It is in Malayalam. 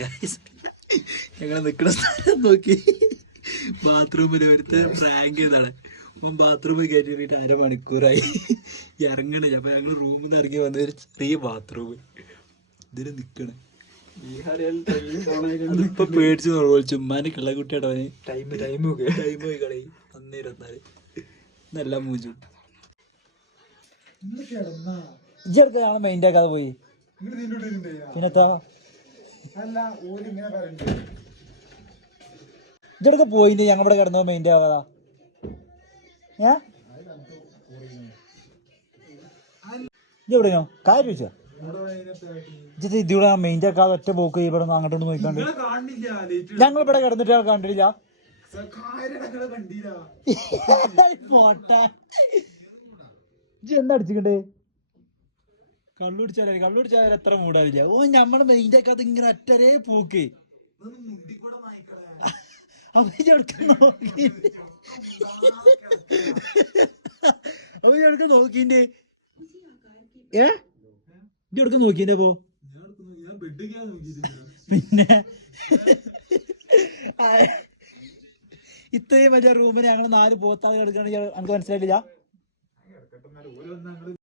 ഗൈസ് ഞങ്ങൾ നിൽക്കുന്ന സ്ഥലം നോക്കി ബാത്റൂമിൽ ഒരുത്തെ പ്രാങ്ക് ചെയ്താണ്. അപ്പം ബാത്റൂമിൽ കയറ്റിയിട്ട് 1/2 മണിക്കൂറായി ഇറങ്ങണേ. അപ്പൊ ഞങ്ങൾ റൂമിൽ നിന്ന് ഇറങ്ങി വന്ന ഒരു ചെറിയ ബാത്റൂം ഇതിന് നിക്കണേ. അതിപ്പോ പേടിച്ച് ചുമ്മാനെ കിള്ള കുട്ടിയാട്ടോ ടൈം പോയി കളി 1:24 എന്നെല്ലാം മൂഞ്ചു. ഇജെടുക്ക ഞങ്ങളെ മൈൻഡ് ആക്കാതെ പോയി. പിന്നെത്താ ഇജെടുക്ക പോയിന്റ് ഞങ്ങളിവിടെ കിടന്നോ മൈൻഡ് ആവാതാ. ഇതെവിടെയോ കാര്യം ചോദിച്ചാ ഇതിവിടെ മെയിൻ്റെ ആക്കാതെ ഒറ്റ പോക്ക് ഇവിടെ അങ്ങോട്ട് നോക്കാണ്ട് ഞങ്ങൾ ഇവിടെ കിടന്നിട്ട് കണ്ടില്ല. എന്താ അടിച്ചിക്കണ്ടേ? കള്ളുടിച്ചാൽ എത്ര മൂടാവില്ല. ഓ ഞമ്മള് മെയിൻ്റെ ആക്കാതെ ഇങ്ങനെ ഒറ്റരേ പോക്ക് അവർക്ക് നോക്കിന്റെ ഇടക്ക് നോക്കിന്റെ അപ്പോ പിന്നെ ഇത്രയും വലിയ റൂമിന് ഞങ്ങൾ 4 പോത്താൾ കിടക്കണെങ്കിൽ നമുക്ക് മനസ്സിലായിട്ടില്ല.